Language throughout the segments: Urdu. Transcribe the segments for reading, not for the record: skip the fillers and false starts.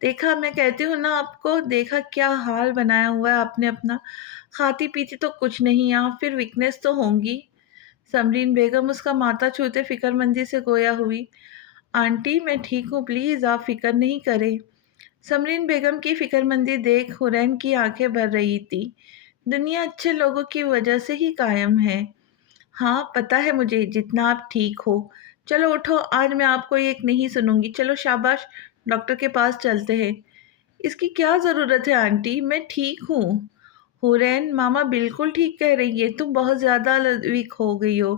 دیکھا میں کہتی ہوں نا آپ کو، دیکھا کیا حال بنایا ہوا ہے آپ نے اپنا، کھاتی پیتی تو کچھ نہیں آپ، پھر ویکنیس تو ہوں گی۔ سمرین بیگم اس کا ماتھا چھوتے فکر مندی سے گویا ہوئی۔ آنٹی میں ٹھیک ہوں، پلیز آپ فکر نہیں کریں۔ سمرین بیگم کی فکر مندی دیکھ حورین کی آنکھیں بھر رہی تھی۔ دنیا اچھے لوگوں کی وجہ سے ہی قائم ہے۔ ہاں پتہ ہے مجھے، جتنا آپ ٹھیک ہو۔ چلو اٹھو، آج میں آپ کو ایک نہیں سنوں گی، چلو شاباش، ڈاکٹر کے پاس چلتے ہیں۔ اس کی کیا ضرورت ہے آنٹی، میں ٹھیک ہوں۔ حورین ماما بالکل ٹھیک کہہ رہی ہے، تم بہت زیادہ ویک ہو گئی ہو۔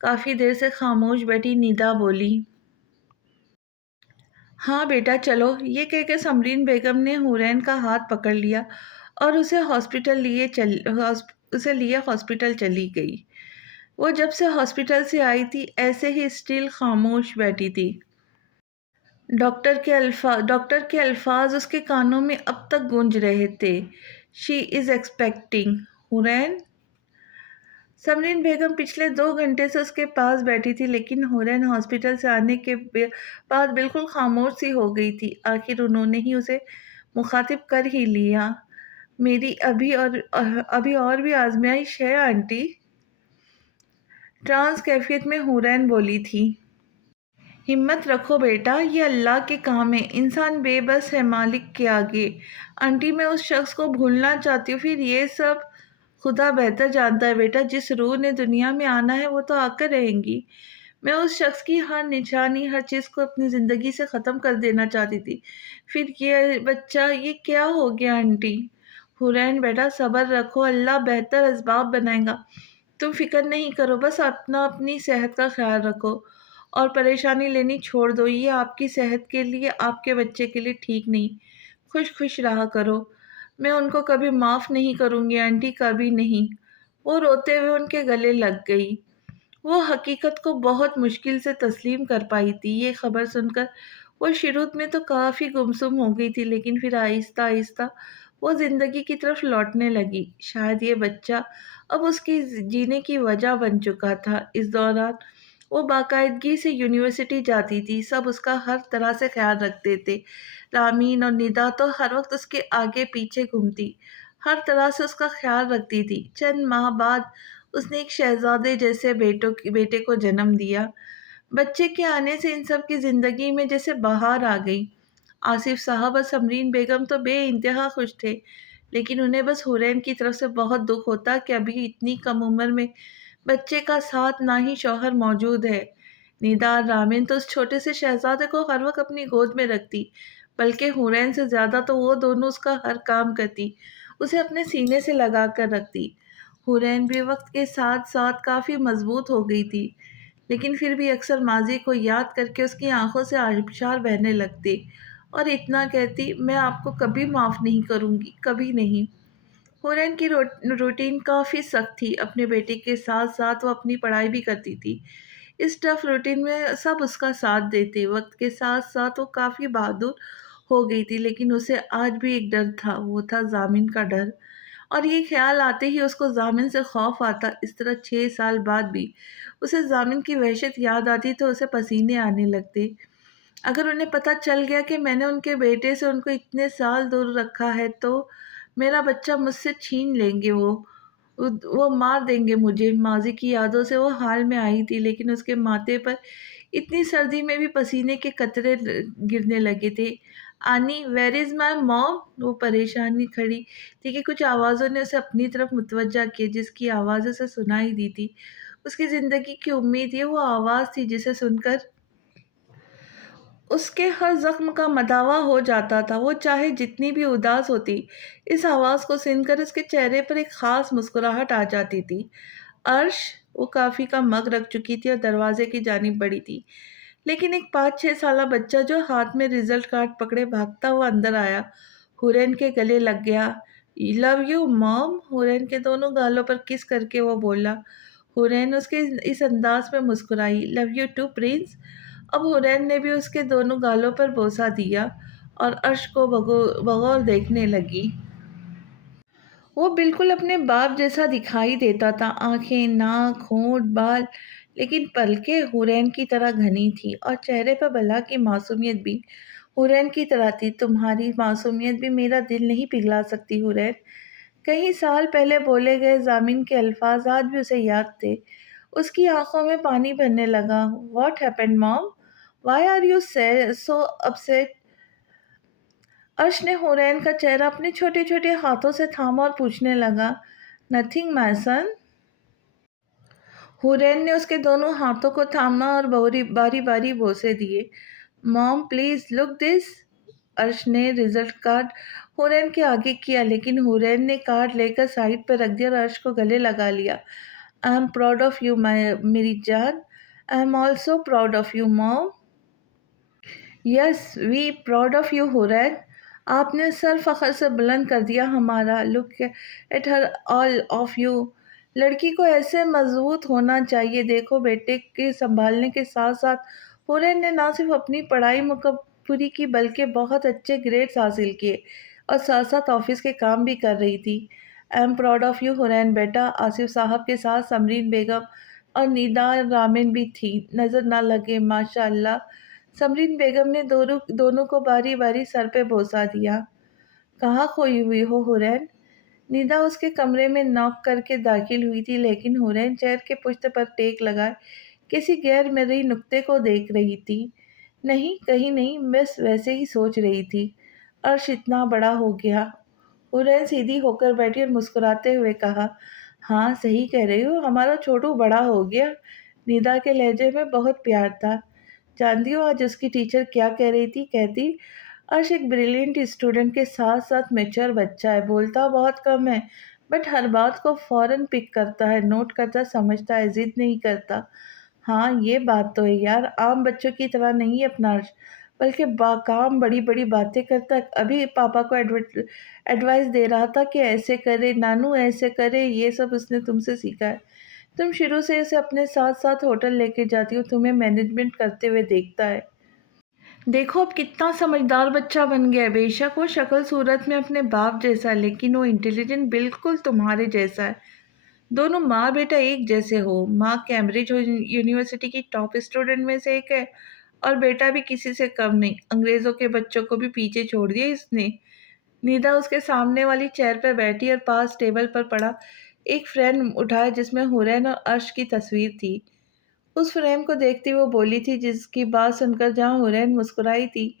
کافی دیر سے خاموش بیٹھی ندا بولی۔ ہاں بیٹا چلو، یہ کہہ کے سمرین بیگم نے حورین کا ہاتھ پکڑ لیا اور اسے لیے ہاسپٹل چلی گئی۔ وہ جب سے ہاسپٹل سے آئی تھی ایسے ہی اسٹل خاموش بیٹھی تھی۔ ڈاکٹر کے الفاظ اس کے کانوں میں اب تک گونج رہے تھے۔ شی از ایکسپیکٹنگ حورین۔ سمرین بیگم پچھلے 2 گھنٹے سے اس کے پاس بیٹھی تھی، لیکن حورین ہاسپٹل سے آنے کے بعد بالکل خاموش سی ہو گئی تھی۔ آخر انہوں نے ہی اسے مخاطب کر ہی لیا۔ میری ابھی اور بھی آزمائش ہے آنٹی، ٹرانس کیفیت میں حورین بولی تھی۔ ہمت رکھو بیٹا، یہ اللہ کے کام ہے، انسان بے بس ہے مالک کے آگے۔ آنٹی میں اس شخص کو بھولنا چاہتی ہوں، پھر یہ سب خدا بہتر جانتا ہے بیٹا، جس روح نے دنیا میں آنا ہے وہ تو آ کر رہیں گی۔ میں اس شخص کی ہر نشانی، ہر چیز کو اپنی زندگی سے ختم کر دینا چاہتی تھی، پھر یہ بچہ، یہ کیا ہو گیا آنٹی؟ حورین بیٹا صبر رکھو، اللہ بہتر اسباب بنائے گا، تم فکر نہیں کرو، بس اپنی صحت کا خیال رکھو اور پریشانی لینی چھوڑ دو، یہ آپ کی صحت کے لیے، آپ کے بچے کے لیے ٹھیک نہیں۔ خوش رہا کرو۔ میں ان کو کبھی معاف نہیں کروں گی آنٹی، کبھی نہیں۔ وہ روتے ہوئے ان کے گلے لگ گئی۔ وہ حقیقت کو بہت مشکل سے تسلیم کر پائی تھی۔ یہ خبر سن کر وہ شروع میں تو کافی گمسم ہو گئی تھی، لیکن پھر آہستہ آہستہ وہ زندگی کی طرف لوٹنے لگی۔ شاید یہ بچہ اب اس کی جینے کی وجہ بن چکا تھا۔ اس دوران وہ باقاعدگی سے یونیورسٹی جاتی تھی، سب اس کا ہر طرح سے خیال رکھتے تھے۔ رامین اور ندا تو ہر وقت اس کے آگے پیچھے گھومتی، ہر طرح سے اس کا خیال رکھتی تھی۔ چند ماہ بعد اس نے ایک شہزادے جیسے بیٹے کو جنم دیا۔ بچے کے آنے سے ان سب کی زندگی میں جیسے بہار آ گئی۔ آصف صاحب اور سمرین بیگم تو بے انتہا خوش تھے، لیکن انہیں بس حورین کی طرف سے بہت دکھ ہوتا کہ ابھی اتنی کم عمر میں بچے کا ساتھ نہ ہی شوہر موجود ہے۔ ندا اور رامین تو اس چھوٹے سے شہزادے کو ہر وقت اپنی گود میں رکھتی، بلکہ حورین سے زیادہ تو وہ دونوں اس کا ہر کام کرتی، اسے اپنے سینے سے لگا کر رکھتی۔ حورین بھی وقت کے ساتھ ساتھ کافی مضبوط ہو گئی تھی، لیکن پھر بھی اکثر ماضی کو یاد کر کے اس کی آنکھوں سے آبشار بہنے لگتے اور اتنا کہتی، میں آپ کو کبھی معاف نہیں کروں گی، کبھی نہیں۔ حورین کی روٹین کافی سخت تھی، اپنے بیٹے کے ساتھ ساتھ وہ اپنی پڑھائی بھی کرتی تھی۔ اس ٹف روٹین میں سب اس کا ساتھ دیتے۔ وقت کے ساتھ ساتھ وہ کافی بہادر ہو گئی تھی، لیکن اسے آج بھی ایک ڈر تھا، وہ تھا ضامن کا ڈر، اور یہ خیال آتے ہی اس کو ضامن سے خوف آتا۔ اس طرح 6 سال بعد بھی اسے ضامن کی وحشت یاد آتی تو اسے پسینے آنے لگتے۔ اگر انہیں پتہ چل گیا کہ میں نے ان کے بیٹے سے ان کو اتنے سال دور رکھا ہے تو میرا بچہ مجھ سے چھین لیں گے، وہ مار دیں گے مجھے۔ ماضی کی یادوں سے وہ حال میں آئی تھی، لیکن اس کے ماتھے پر اتنی سردی میں بھی پسینے کے قطرے گرنے لگے تھے۔ آنی، ویئر از مائی موم؟ وہ پریشانی کھڑی تھی کہ کچھ آوازوں نے اسے اپنی طرف متوجہ کیا، جس کی آواز اسے سنائی دی تھی۔ اس کی زندگی کی امید یہ وہ آواز تھی جسے سن کر اس کے ہر زخم کا مداوا ہو جاتا تھا، وہ چاہے جتنی بھی اداس ہوتی، اس آواز کو سن کر اس کے چہرے پر ایک خاص مسکراہٹ آ جاتی تھی۔ عرش، وہ کافی کا مگ رکھ چکی تھی اور دروازے کی جانب بڑھی تھی، لیکن ایک 5-6 سالہ بچہ جو ہاتھ میں رزلٹ کارڈ پکڑے بھاگتا ہوا اندر آیا، حورین کے گلے لگ گیا۔ لو یو مام، حورین کے دونوں گالوں پر کس کر کے وہ بولا۔ حورین اس کے اس انداز میں مسکرائی۔ Love you too prince. اب حورین نے بھی اس کے دونوں گالوں پر بوسہ دیا اور عرش کو بغور دیکھنے لگی۔ وہ بالکل اپنے باپ جیسا دکھائی دیتا تھا، آنکھیں، ناک، ہونٹ، بال، لیکن پلکیں حورین کی طرح گھنی تھی اور چہرے پر بلا کی معصومیت بھی حورین کی طرح تھی، تمہاری معصومیت بھی میرا دل نہیں پگھلا سکتی حورین۔ کئی سال پہلے بولے گئے ضامن کے الفاظ آج بھی اسے یاد تھے۔ اس کی آنکھوں میں پانی بھرنے لگا۔ "What happened, Mom? Why are you so upset?" عرش نے حورین کا چہرہ اپنے چھوٹے چھوٹے ہاتھوں سے تھاما اور پوچھنے لگا، "Nothing, my son." حورین نے اس کے دونوں ہاتھوں کو تھاما اور باری باری بوسے دیے۔ "Mom, please look this." عرش نے رزلٹ کارڈ حورین کے آگے کیا، لیکن حورین نے کارڈ لے کر سائیڈ پر رکھ دیا اور عرش کو گلے لگا لیا۔ "I am proud of you, میری جان." "I am also proud of you, Mom." "Yes, we proud of you, حورین." آپ نے سر فخر سے بلند کر دیا ہمارا۔ "Look at her, all of you." لڑکی کو ایسے مضبوط ہونا چاہیے۔ دیکھو بیٹے کے سنبھالنے کے ساتھ ساتھ حورین نے نہ صرف اپنی پڑھائی پوری کی بلکہ بہت اچھے گریڈز حاصل کیے اور ساتھ ساتھ آفس کے کام بھی کر رہی تھی۔ "I am proud of you, حورین بیٹا." آصف صاحب کے ساتھ سمرین بیگم اور نیدا رامن بھی تھی۔ نظر نہ لگے، ماشاء اللہ۔ سمرین بیگم نے دونوں کو باری باری سر پہ بوسہ دیا۔ "کہاں کھوئی ہوئی ہو حورین؟" نیدا اس کے کمرے میں ناک کر کے داخل ہوئی تھی، لیکن حورین چیئر کے پشت پر ٹیک لگائے کسی غیر مرئی نقطے کو دیکھ رہی تھی۔ "نہیں، کہیں نہیں، بس ویسے ہی سوچ رہی تھی۔ عرش اتنا بڑا ہو گیا." حورین سیدھی ہو کر بیٹھی اور مسکراتے ہوئے کہا، "ہاں، صحیح کہہ رہی ہو، ہمارا چھوٹو بڑا ہو گیا." نیدا کے لہجے میں بہت پیار تھا۔ جانتی ہو آج اس کی ٹیچر کیا کہہ رہی تھی؟ کہتی، "عرش ایک بریلینٹ اسٹوڈنٹ کے ساتھ ساتھ میچور بچہ ہے، بولتا بہت کم ہے بٹ ہر بات کو فوراً پک کرتا ہے، نوٹ کرتا، سمجھتا ہے، ضد نہیں کرتا." ہاں، یہ بات تو ہے یار، عام بچوں کی طرح نہیں ہے اپنا عرش، بلکہ باکام بڑی بڑی باتیں کرتا ہے۔ ابھی پاپا کو ایڈوائس دے رہا تھا کہ ایسے کرے، نانو ایسے کرے، یہ سب اس نے تم سے سیکھا ہے۔ تم شروع سے اسے اپنے ساتھ ساتھ ہوٹل لے کے جاتی ہو، تمہیں مینجمنٹ کرتے ہوئے دیکھتا ہے۔ دیکھو اب کتنا سمجھدار بچہ بن گیا ہے۔ بے شک وہ شکل صورت میں اپنے باپ جیسا ہے، لیکن وہ انٹیلیجنٹ بالکل تمہارے جیسا ہے۔ دونوں ماں بیٹا ایک جیسے ہو۔ ماں کیمبرج یونیورسٹی کی ٹاپ اسٹوڈنٹ میں سے ایک ہے اور بیٹا بھی کسی سے کم نہیں۔ انگریزوں کے بچوں کو بھی پیچھے چھوڑ دیا اس نے۔ نیدا اس کے سامنے والی چیئر پہ بیٹھی اور پاس ٹیبل پر پڑا ایک فریم اٹھایا جس میں حورین اور عرش کی تصویر تھی۔ اس فریم کو دیکھتی وہ بولی تھی، جس کی بات سن کر جہاں حورین مسکرائی تھی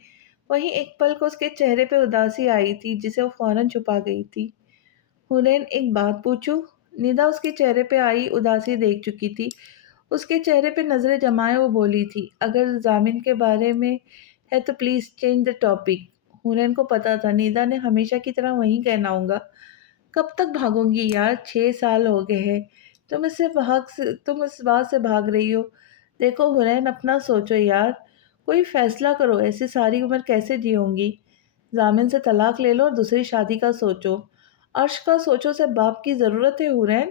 وہیں ایک پل کو اس کے چہرے پہ اداسی آئی تھی جسے وہ فوراً چھپا گئی تھی۔ "حورین، ایک بات پوچھوں؟" نیدا اس کے چہرے پہ آئی اداسی دیکھ چکی تھی۔ اس کے چہرے پہ نظریں جمائے وہ بولی تھی، "اگر ضامن کے بارے میں ہے تو پلیز چینج دا ٹاپک." حورین کو پتا تھا نیدا نے ہمیشہ کی طرح وہی کہنا ہوگا۔ "کب تک بھاگوں گی یار، 6 سال ہو گئے ہیں، تم اس بات سے بھاگ رہی ہو۔ دیکھو حورین، اپنا سوچو یار، کوئی فیصلہ کرو، ایسے ساری عمر کیسے جیوں گی؟ ضامن سے طلاق لے لو اور دوسری شادی کا سوچو۔ عرش کا سوچو، سے باپ کی ضرورت ہے حورین."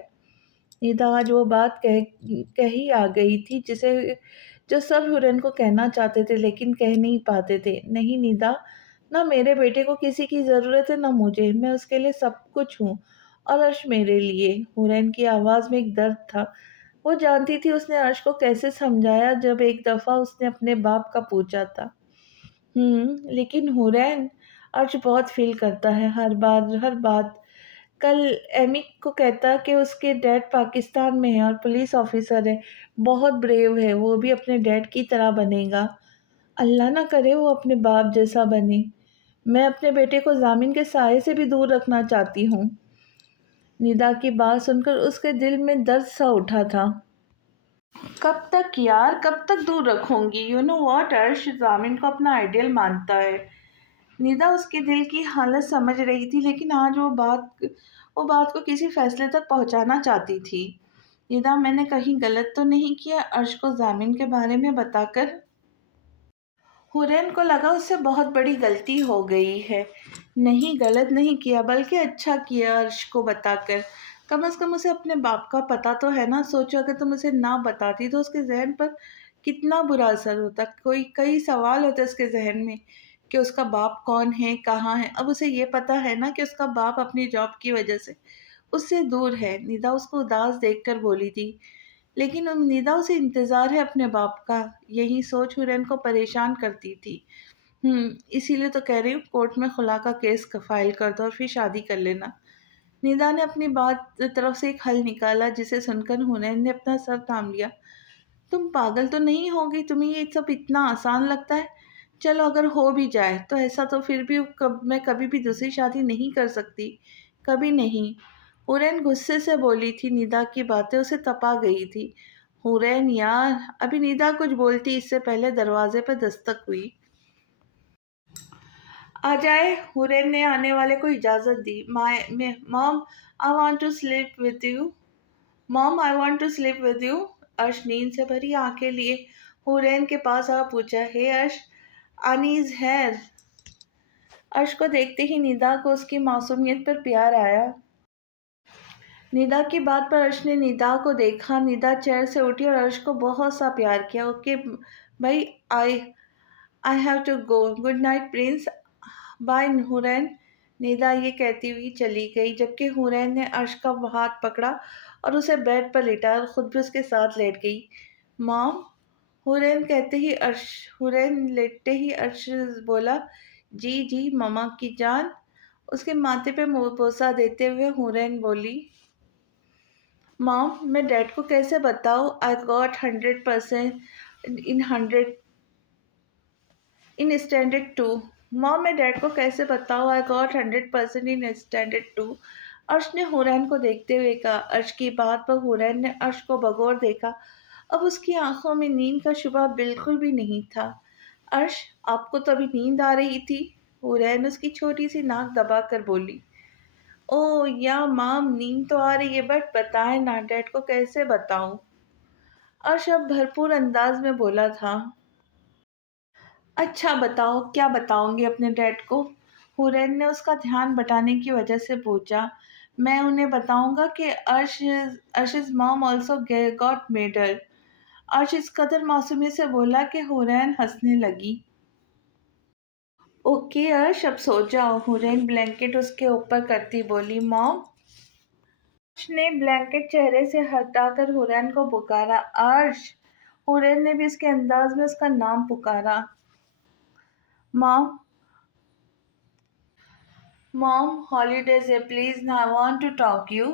نیدا آج وہ بات کہی آ گئی تھی جو سب حورین کو کہنا چاہتے تھے لیکن کہہ نہیں پاتے تھے۔ "نہیں نیدا، نہ میرے بیٹے کو کسی کی ضرورت ہے نہ مجھے، میں اس کے لیے سب کچھ ہوں اور عرش میرے لیے." حورین کی آواز میں ایک درد تھا۔ وہ جانتی تھی اس نے عرش کو کیسے سمجھایا جب ایک دفعہ اس نے اپنے باپ کا پوچھا تھا۔ لیکن حورین، عرش بہت فیل کرتا ہے ہر بات۔ کل ایمی کو کہتا کہ اس کے ڈیڈ پاکستان میں ہے اور پولیس آفیسر ہے، بہت بریو ہے، وہ بھی اپنے ڈیڈ کی طرح بنے گا۔ اللہ نہ کرے وہ اپنے باپ جیسا بنے۔ میں اپنے بیٹے کو ضامن کے سائے سے بھی دور رکھنا چاہتی ہوں۔ نیدا کی بات سن کر اس کے دل میں درد سا اٹھا تھا۔ "کب تک یار، کب تک دور رکھوں گی؟ یو نو واٹ، عرش ضامن کو اپنا آئیڈیل مانتا ہے." نیدا اس کے دل کی حالت سمجھ رہی تھی، لیکن آج وہ بات کو کسی فیصلے تک پہنچانا چاہتی تھی۔ "نیدا، میں نے کہیں غلط تو نہیں کیا عرش کو ضامن کے بارے میں بتا کر؟" حورین کو لگا اس سے بہت بڑی غلطی ہو گئی ہے۔ "نہیں، غلط نہیں کیا، بلکہ اچھا کیا عرش کو بتا کر۔ کم از کم اسے اپنے باپ کا پتا تو ہے نا۔ سوچو اگر تم اسے نہ بتاتی تو اس کے ذہن پر کتنا برا اثر ہوتا۔ کئی سوال ہوتے اس کے ذہن میں کہ اس کا باپ کون ہے، کہاں ہے۔ اب اسے یہ پتا ہے نا کہ اس کا باپ اپنی جاب کی وجہ سے اس سے دور ہے." نیدا اس کو اداس دیکھ کر بولی تھی، "لیکن نیدا، اسے انتظار ہے اپنے باپ کا." یہی سوچ حورین کو پریشان کرتی تھی۔ اسی لیے تو کہہ رہی ہوں کورٹ میں خلا کا کیس فائل کر دو اور پھر شادی کر لینا۔ ندا نے اپنی بات طرف سے ایک حل نکالا جسے سن کر حنین نے اپنا سر تھام لیا۔ تم پاگل تو نہیں ہوگی؟ تمہیں یہ سب اتنا آسان لگتا ہے؟ چلو اگر ہو بھی جائے تو ایسا تو پھر بھی میں کبھی بھی دوسری شادی نہیں کر سکتی، کبھی نہیں۔ حورین غصے سے بولی تھی، ندا کی باتیں اسے تپا گئی تھی۔ حورین یار، ابھی ندا کچھ بولتی اس سے پہلے دروازے پہ دستک ہوئی۔ آ جائے، حورین نے آنے والے کو اجازت دی۔ Mom I want to sleep with you, mom I want to sleep with you. Arish نیند سے بھری آنکھیں لیے حورین کے پاس آ پوچھا، ہے ارش، آنی از ہیئر۔ ارش کو دیکھتے ہی ندا کو اس کی معصومیت پر پیار آیا۔ ندا کی بات پر ارش نے ندا کو دیکھا۔ ندا چیئر سے اٹھی اور ارش کو بہت سا پیار کیا۔ اوکے بھائی، I have to go, good night prince, bye Hoorain. Nida یہ کہتی ہوئی چلی گئی جبکہ حورین نے ارش کا ہاتھ پکڑا اور اسے بیڈ پر لٹایا اور خود بھی اس کے ساتھ لیٹ گئی۔ مام، حورین لیٹتے ہی ارش بولا، جی جی مما کی جان۔ اس کے ماتھے پہ بوسہ دیتے ہوئے حورین بولی، مام میں ڈیڈ کو کیسے بتاؤں آئی گاٹ 100% ان اسٹینڈرڈ 2۔ مام میں ڈیڈ کو کیسے بتاؤں آئی گاٹ 100% ان اسٹینڈرڈ 2۔ ارش نے حورین کو دیکھتے ہوئے کہا۔ ارش کی بات پر حورین نے ارش کو بغور دیکھا۔ اب اس کی آنکھوں میں نیند کا شبہ بالکل بھی نہیں تھا۔ ارش، آپ کو تو ابھی نیند آ رہی تھی؟ حورین اس کی چھوٹی سی ناک دبا کر بولی۔ اوہ یا مام، نیند تو آ رہی ہے بٹ بتائیں نا ڈیڈ کو کیسے بتاؤں؟ ارش اب بھرپور انداز میں بولا تھا۔ اچھا بتاؤ، کیا بتاؤں گی اپنے ڈیڈ کو؟ حورین نے اس کا دھیان بٹانے کی وجہ سے پوچھا۔ میں انہیں بتاؤں گا کہ ارش's mom also got medal۔ ارش اس قدر معصومیت سے بولا کہ حورین ہنسنے لگی۔ اوکے ارش، اب سو جاؤ، حورین بلینکٹ اس کے اوپر کرتی بولی۔ مام، ارش نے بلینکٹ چہرے سے ہٹا کر حورین کو پکارا۔ ارش! حورین نے بھی اس کے انداز میں اس کا نام پکارا۔ مام ہالیڈیز ہے please, I want to talk you.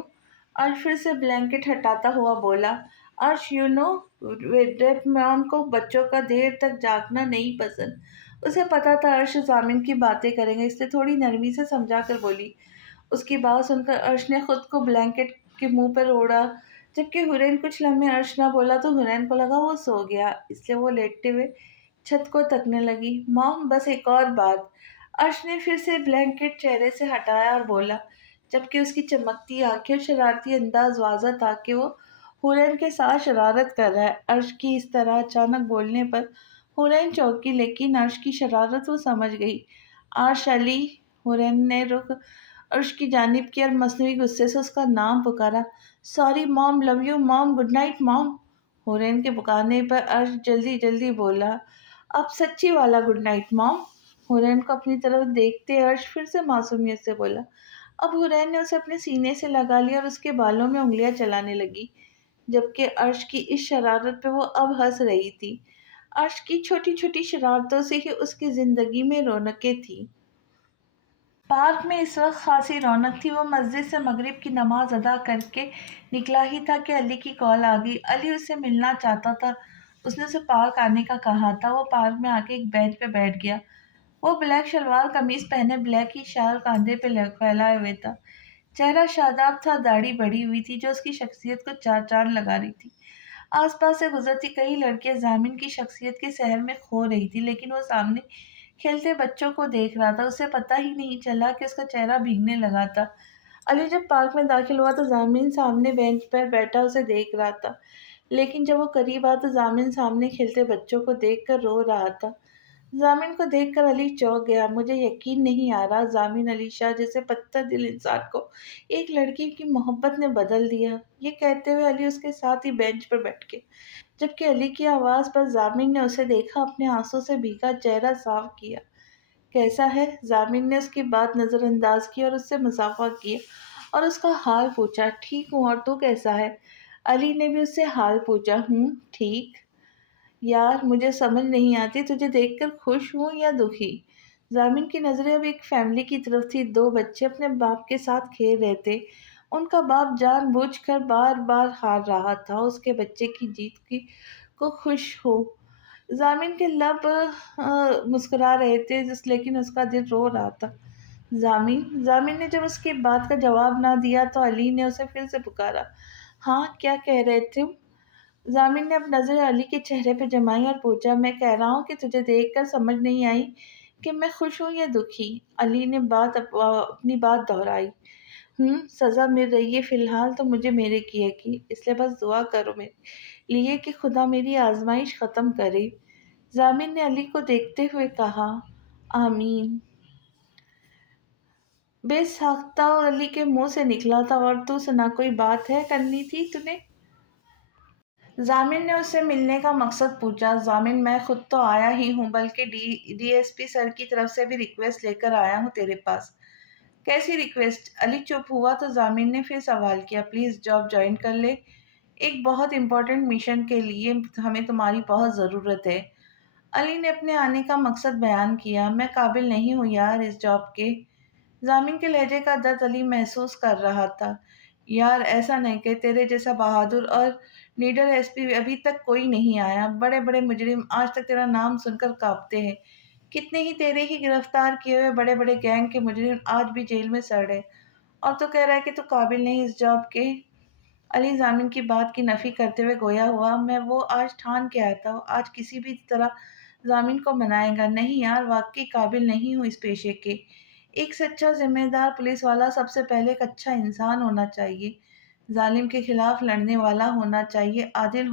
Arish پھر سے بلینکٹ ہٹاتا ہوا بولا۔ ارش یو نو ڈیڈ مام کو بچوں کا دیر تک جاگنا نہیں پسند۔ اسے پتا تھا ارش ضامن کی باتیں کریں گے، اس لیے تھوڑی نرمی سے سمجھا کر بولی۔ اس کی بات سن کر ارش نے خود کو بلینکٹ کے منہ پر اوڑھا۔ جبکہ حورین کچھ لمحے ارش نہ بولا تو حورین کو لگا وہ سو گیا، اس لیے وہ لیٹتے ہوئے چھت کو تکنے لگی۔ مام بس ایک اور بات۔ ارش نے پھر سے بلینکٹ چہرے سے ہٹایا اور بولا، جبکہ اس کی چمکتی آنکھیں اور شرارتی انداز واضح تھا کہ وہ حورین کے ساتھ شرارت کر رہا ہے۔ ارش کی اس طرح اچانک بولنے پر حورین چونکی، لیکن ارش کی شرارت وہ سمجھ گئی۔ ارش علی! حورین نے رخ ارش کی جانب کیا اور مصنوعی غصے سے اس کا نام پکارا۔ سوری مام، لو یو مام، گڈ نائٹ مام۔ حورین کے پکارنے پر ارش جلدی جلدی بولا، اب سچی والا گڈ نائٹ مام۔ حورین کو اپنی طرف دیکھتے ارش پھر سے معصومیت سے بولا۔ اب حورین نے اسے اپنے سینے سے لگا لیا اور اس کے بالوں میں انگلیاں چلانے لگی، جبکہ ارش کی اس شرارت پہ وہ اب ہنس رہی تھی۔ ارش کی چھوٹی چھوٹی شرارتوں سے ہی اس کی زندگی میں رونقیں تھیں۔ پارک میں اس وقت خاصی رونق تھی۔ وہ مسجد سے مغرب کی نماز ادا کر کے نکلا ہی تھا کہ علی کی کال آ گئی۔ علی اس سے ملنا چاہتا تھا، اس نے اسے پارک آنے کا کہا تھا۔ وہ پارک میں آ کے ایک بینچ پہ بیٹھ گیا۔ وہ بلیک شلوار قمیض پہنے بلیک ہی شال کاندھے پہ پھیلائے ہوئے تھا۔ چہرہ شاداب تھا، داڑھی بڑھی ہوئی تھی جو اس کی شخصیت کو چار چاند لگا رہی تھی۔ آس پاس سے گزرتی کئی لڑکیاں ضامن کی شخصیت کے سحر میں کھو رہی تھی، لیکن وہ سامنے کھیلتے بچوں کو دیکھ رہا تھا، اسے پتہ ہی نہیں چلا کہ اس کا چہرہ بھیگنے لگا تھا۔ علی جب پارک میں داخل ہوا تو ضامن سامنے بینچ پر بیٹھا اسے دیکھ رہا تھا، لیکن جب وہ قریب آیا تو ضامن سامنے کھیلتے بچوں کو دیکھ کر رو رہا تھا۔ ضامن کو دیکھ کر علی چونک گیا۔ مجھے یقین نہیں آ رہا ضامن علی شاہ جیسے پتھر دل انسان کو ایک لڑکی کی محبت نے بدل دیا۔ یہ کہتے ہوئے علی اس کے ساتھ ہی بینچ پر بیٹھ گیا۔ جبکہ علی کی آواز پر ضامن نے اسے دیکھا، اپنے آنسوں سے بھیگا چہرہ صاف کیا۔ کیسا ہے؟ ضامن نے اس کی بات نظر انداز کی اور اس سے مصافحہ کیا اور اس کا حال پوچھا۔ ٹھیک ہوں، اور تو کیسا ہے؟ علی نے بھی اس سے حال پوچھا۔ ٹھیک۔ یار مجھے سمجھ نہیں آتی تجھے دیکھ کر خوش ہوں یا دکھی۔ زامن کی نظریں اب ایک فیملی کی طرف تھی، دو بچے اپنے باپ کے ساتھ کھیل رہے تھے۔ ان کا باپ جان بوجھ کر بار بار ہار رہا تھا اس کے بچے کی جیت کی کو خوش ہو۔ زامن کے لب مسکرا رہے تھے لیکن اس کا دل رو رہا تھا۔ زامن نے جب اس کی بات کا جواب نہ دیا تو علی نے اسے پھر سے پکارا۔ ہاں کیا کہہ رہے تھے؟ زامن نے اب نظر علی کے چہرے پہ جمائی اور پوچھا۔ میں کہہ رہا ہوں کہ تجھے دیکھ کر سمجھ نہیں آئی کہ میں خوش ہوں یا دکھی؟ علی نے اپنی بات دہرائی۔ سزا مل رہی ہے فی الحال تو مجھے میرے کیے کی، اس لیے بس دعا کرو میرے لیے کہ خدا میری آزمائش ختم کرے۔ زامن نے علی کو دیکھتے ہوئے کہا، آمین۔ بے ساختہ علی کے منہ سے نکلا تھا، اور تو سنا کوئی بات ہے کرنی تھی تُنے؟ زامن نے اس سے ملنے کا مقصد پوچھا۔ زامن میں خود تو آیا ہی ہوں بلکہ ڈی ایس پی سر کی طرف سے بھی ریکویسٹ لے کر آیا ہوں تیرے پاس۔ کیسی ریکویسٹ؟ علی چپ ہوا تو زامن نے پھر سوال کیا، پلیز جاب جوائن کر لے، ایک بہت امپورٹنٹ مشن کے لیے ہمیں تمہاری بہت ضرورت ہے۔ علی نے اپنے آنے کا مقصد بیان کیا۔ میں قابل نہیں ہوں یار اس جاب کے۔ زامن کے لہجے کا درد علی محسوس کر رہا تھا۔ یار ایسا نہیں کہ تیرے جیسا بہادر اور نیڈر ایس پی ابھی تک کوئی نہیں آیا۔ بڑے بڑے مجرم آج تک تیرا نام سن کر کانپتے ہیں۔ کتنے ہی تیرے ہی گرفتار کیے ہوئے بڑے بڑے گینگ کے مجرم آج بھی جیل میں سڑ رہے، اور تو کہہ رہا ہے کہ تو قابل نہیں اس جاب کے۔ علی زامن کی بات کی نفی کرتے ہوئے گویا ہوا۔ میں وہ آج ٹھان کے آیا تھا، آج کسی بھی طرح زامن کو منائے گا۔ نہیں یار واقعی قابل نہیں ہوں اس پیشے کے۔ ایک سچا ذمہ دار پولیس والا سب سے پہلے ایک اچھا انسان ہونا چاہیے، ظالم کے خلاف لڑنے والا ہونا چاہیے، عادل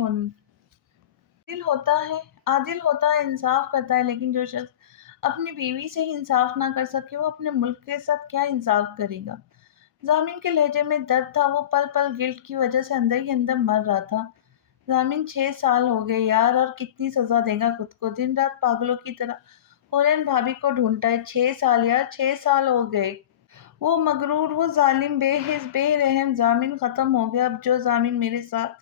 ہوتا ہے، انصاف کرتا ہے، لیکن جو شخص اپنی بیوی سے ہی انصاف نہ کر سکے وہ اپنے ملک کے ساتھ کیا انصاف کرے گا؟ زامن کے لہجے میں درد تھا، وہ پل پل گلٹ کی وجہ سے اندر ہی اندر مر رہا تھا۔ زامن 6 سال ہو گئے یار، اور کتنی سزا دے گا خود کو؟ دن رات پاگلوں کی طرح ہورین بھابھی کو ڈھونڈتا ہے۔ 6 سال یار، 6 سال ہو گئے۔ وہ مغرور، وہ ظالم، بے حس، بے رحم زامن ختم ہو گیا۔ اب جو زامن میرے ساتھ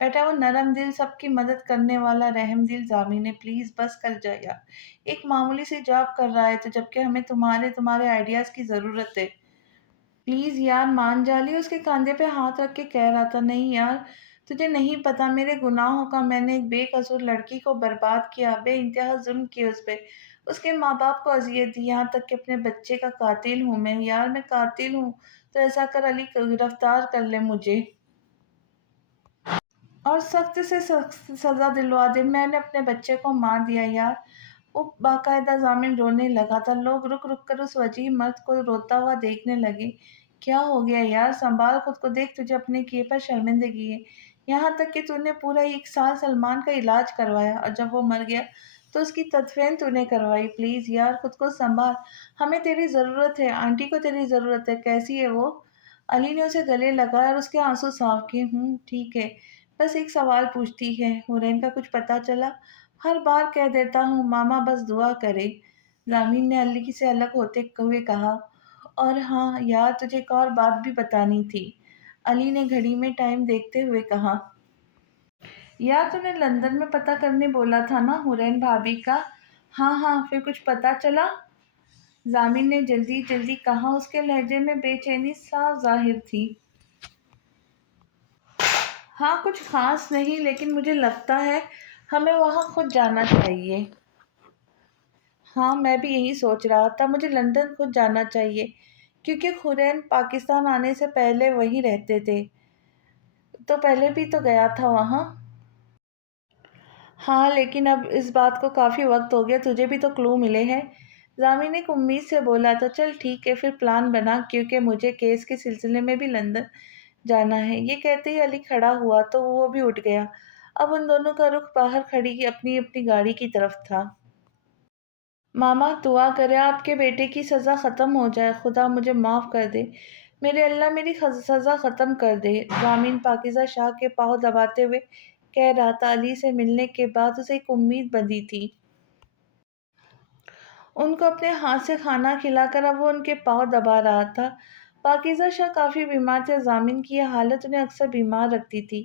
بیٹھا وہ نرم دل، سب کی مدد کرنے والا رحم دل زامن ہے۔ پلیز بس کر جا یار، ایک معمولی سی جاب کر رہا ہے تو، جبکہ ہمیں تمہارے آئیڈیاز کی ضرورت ہے۔ پلیز یار مان جا۔ لی اس کے کاندھے پہ ہاتھ رکھ کے کہہ رہا تھا۔ نہیں یار تجھے نہیں پتا میرے گناہوں کا، میں نے ایک بے قصور لڑکی کو برباد کیا، بے انتہا ظلم کیے اس پہ، اس کے ماں باپ کو اذیت دی، یہاں تک کہ اپنے بچے کا قاتل ہوں میں۔ یار میں قاتل ہوں تو ایسا کر علی گرفتار کر لے مجھے اور سخت سے سخت سزا دلوا دے، میں نے اپنے بچے کو مار دیا یار۔ وہ باقاعدہ زامن رونے لگا تھا۔ لوگ رک رک کر اس وجیح مرد کو روتا ہوا دیکھنے لگے۔ کیا ہو گیا یار، سنبھال خود کو، دیکھ تجھے اپنے کیے پر شرمندگی ہے، یہاں تک کہ تو نے پورا 1 سال سلمان کا علاج کروایا، اور جب وہ مر گیا تو اس کی تدفین تو نے کروائی۔ پلیز یار خود کو سنبھال، ہمیں تیری ضرورت ہے، آنٹی کو تیری ضرورت ہے۔ کیسی ہے وہ؟ علی نے اسے گلے لگایا اور اس کے آنسو صاف کیے۔ ٹھیک ہے، بس ایک سوال پوچھتی ہے، حورین کا کچھ پتہ چلا؟ ہر بار کہہ دیتا ہوں ماما بس دعا کرے۔ زامن نے علی سے الگ ہوتے ہوئے کہا۔ اور ہاں یار تجھے ایک اور بات بھی بتانی تھی، علی نے گھڑی میں ٹائم دیکھتے ہوئے کہا۔ یار تو نے لندن میں پتہ کرنے بولا تھا نا حورین بھابھی کا؟ ہاں پھر کچھ پتہ چلا؟ زامن نے جلدی جلدی کہا، اس کے لہجے میں بے چینی صاف ظاہر تھی۔ ہاں کچھ خاص نہیں، لیکن مجھے لگتا ہے ہمیں وہاں خود جانا چاہیے۔ ہاں میں بھی یہی سوچ رہا تھا، مجھے لندن خود جانا چاہیے، کیونکہ حورین پاکستان آنے سے پہلے وہیں رہتے تھے، تو پہلے بھی تو گیا تھا وہاں۔ ہاں لیکن اب اس بات کو کافی وقت ہو گیا، تجھے بھی تو کلو ملے ہیں۔ زامن ایک امید سے بولا تھا۔ چل ٹھیک ہے پھر پلان بنا، کیونکہ مجھے کیس کے سلسلے میں بھی لندن جانا ہے۔ یہ کہتے ہی علی کھڑا ہوا تو وہ بھی اٹھ گیا۔ اب ان دونوں کا رخ باہر کھڑی اپنی اپنی گاڑی کی طرف تھا۔ ماما دعا کرے آپ کے بیٹے کی سزا ختم ہو جائے، خدا مجھے معاف کر دے، میرے اللہ میری سزا ختم کر دے۔ زامن پاکیزہ شاہ کے پاؤں دباتے ہوئے کہہ رہا تھا۔ علی سے ملنے کے بعد اسے ایک امید بندھی تھی، ان کو اپنے ہاتھ سے کھانا کھلا کر اب وہ ان کے پاؤں دبا رہا تھا۔ پاکیزہ شاہ کافی بیمار تھے، زامن کی یہ حالت انہیں اکثر بیمار رکھتی تھی۔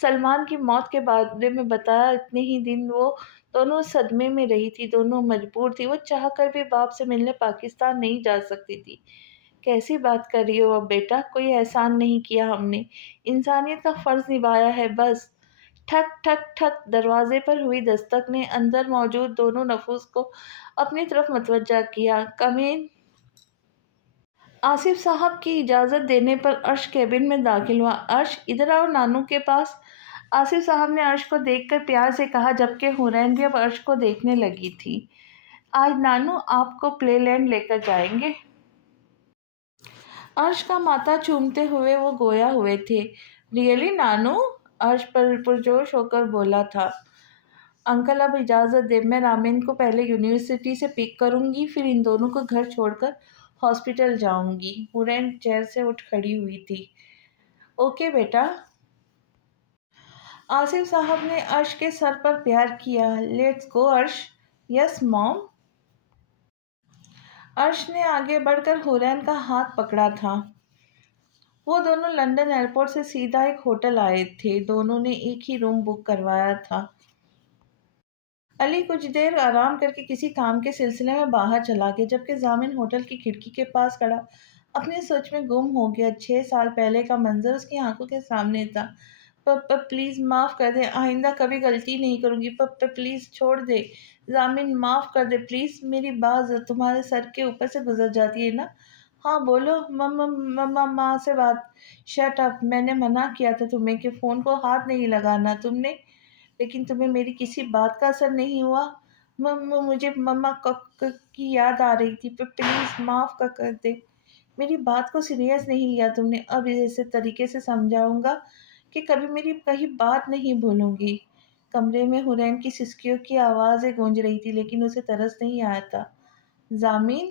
سلمان کی موت کے بارے میں بتایا۔ اتنے ہی دن وہ دونوں صدمے میں رہی تھی، دونوں مجبور تھی، وہ چاہ کر بھی باپ سے ملنے پاکستان نہیں جا سکتی تھی۔ کیسی بات کر رہی ہو اب بیٹا؟ کوئی احسان نہیں کیا ہم نے، انسانیت کا فرض نبھایا ہے بس۔ ٹھک ٹھک ٹھک دروازے پر ہوئی دستک نے اندر موجود دونوں نفوس کو اپنی طرف متوجہ کیا۔ کم ان۔ آصف صاحب کی اجازت دینے پر عرش کیبن میں داخل ہوا۔ عرش ادھر آؤ نانو کے پاس۔ آصف صاحب نے عرش کو دیکھ کر پیار سے کہا، جبکہ حورین بھی اب عرش کو دیکھنے لگی تھی۔ آج نانو آپ کو پلے لینڈ لے کر جائیں گے۔ عرش کا ماتھا چومتے ہوئے وہ گویا ہوئے تھے۔ ریئلی نانو؟ عرش پرجوش ہو کر بولا تھا۔ انکل اب اجازت دیں، میں رامین کو پہلے یونیورسٹی سے پک کروں گی، پھر ان دونوں کو گھر چھوڑ کر ہاسپٹل جاؤں گی۔ حورین چیئر سے اٹھ کھڑی ہوئی تھی۔ اوکے بیٹا۔ آصف صاحب نے عرش کے سر پر پیار کیا۔ لیٹس گو عرش۔ یس موم۔ عرش نے آگے بڑھ کر حورین کا ہاتھ پکڑا تھا۔ وہ دونوں لندن ایئرپورٹ سے سیدھا ایک ہوٹل آئے تھے، دونوں نے ایک ہی روم بک کروایا تھا۔ علی کچھ دیر آرام کر کے کسی کام کے سلسلے میں باہر چلا گیا، جبکہ ضامن ہوٹل کی کھڑکی کے پاس کھڑا اپنی سوچ میں گم ہو گیا۔ 6 سال پہلے کا منظر اس کی آنکھوں کے سامنے تھا۔ پپا پلیز معاف کر دے، آئندہ کبھی غلطی نہیں کروں گی۔ پپا پلیز چھوڑ دے، ضامن معاف کر دے پلیز، میری بات تمہارے سر کے اوپر سے گزر جاتی ہے نا؟ ہاں بولو۔ مما ماں سے بات۔ شٹ اپ، میں نے منع کیا تھا تمہیں کہ فون کو ہاتھ نہیں لگانا، تم نے، لیکن تمہیں میری کسی بات کا اثر نہیں ہوا۔ مجھے مما کی یاد آ رہی تھی، پلیز معاف کر دے، میری بات کو سیریس نہیں لیا تم نے۔ اب ایسے طریقے سے سمجھاؤں گا کہ کبھی میری کہیں بات نہیں بھولوں گی۔ کمرے میں حورین کی سسکیوں کی آوازیں گونج رہی تھی، لیکن اسے ترس نہیں آیا تھا۔ ضامن۔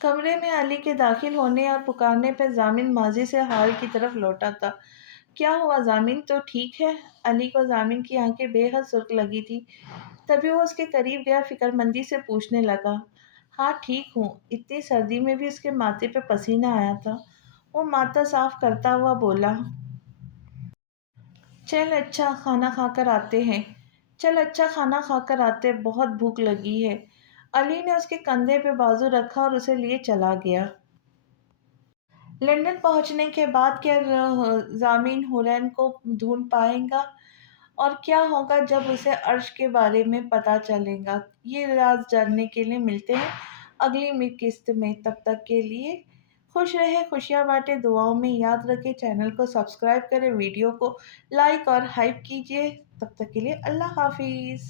کمرے میں علی کے داخل ہونے اور پکارنے پر ضامن ماضی سے حال کی طرف لوٹا تھا۔ کیا ہوا ضامن، تو ٹھیک ہے؟ علی کو ضامن کی آنکھیں بے حد سرخ لگی تھی، تبھی وہ اس کے قریب گیا، فکر مندی سے پوچھنے لگا۔ ہاں ٹھیک ہوں۔ اتنی سردی میں بھی اس کے ماتھے پہ پسینہ آیا تھا۔ وہ ماتھا صاف کرتا ہوا بولا۔ چل اچھا کھانا کھا کر آتے ہیں۔ چل اچھا کھانا کھا کر آتے، بہت بھوک لگی ہے۔ علی نے اس کے کندھے پہ بازو رکھا اور اسے لیے چلا گیا۔ لندن پہنچنے کے بعد کیا ضامن حورین کو ڈھونڈ پائے گا، اور کیا ہوگا جب اسے عرش کے بارے میں پتہ چلے گا؟ یہ راز جاننے کے لیے ملتے ہیں اگلی قسط میں۔ تب تک کے لیے خوش رہے، خوشیاں بانٹے، دعاؤں میں یاد رکھے، چینل کو سبسکرائب کرے، ویڈیو کو لائک اور ہائپ کیجیے۔ تب تک کے لیے اللہ حافظ۔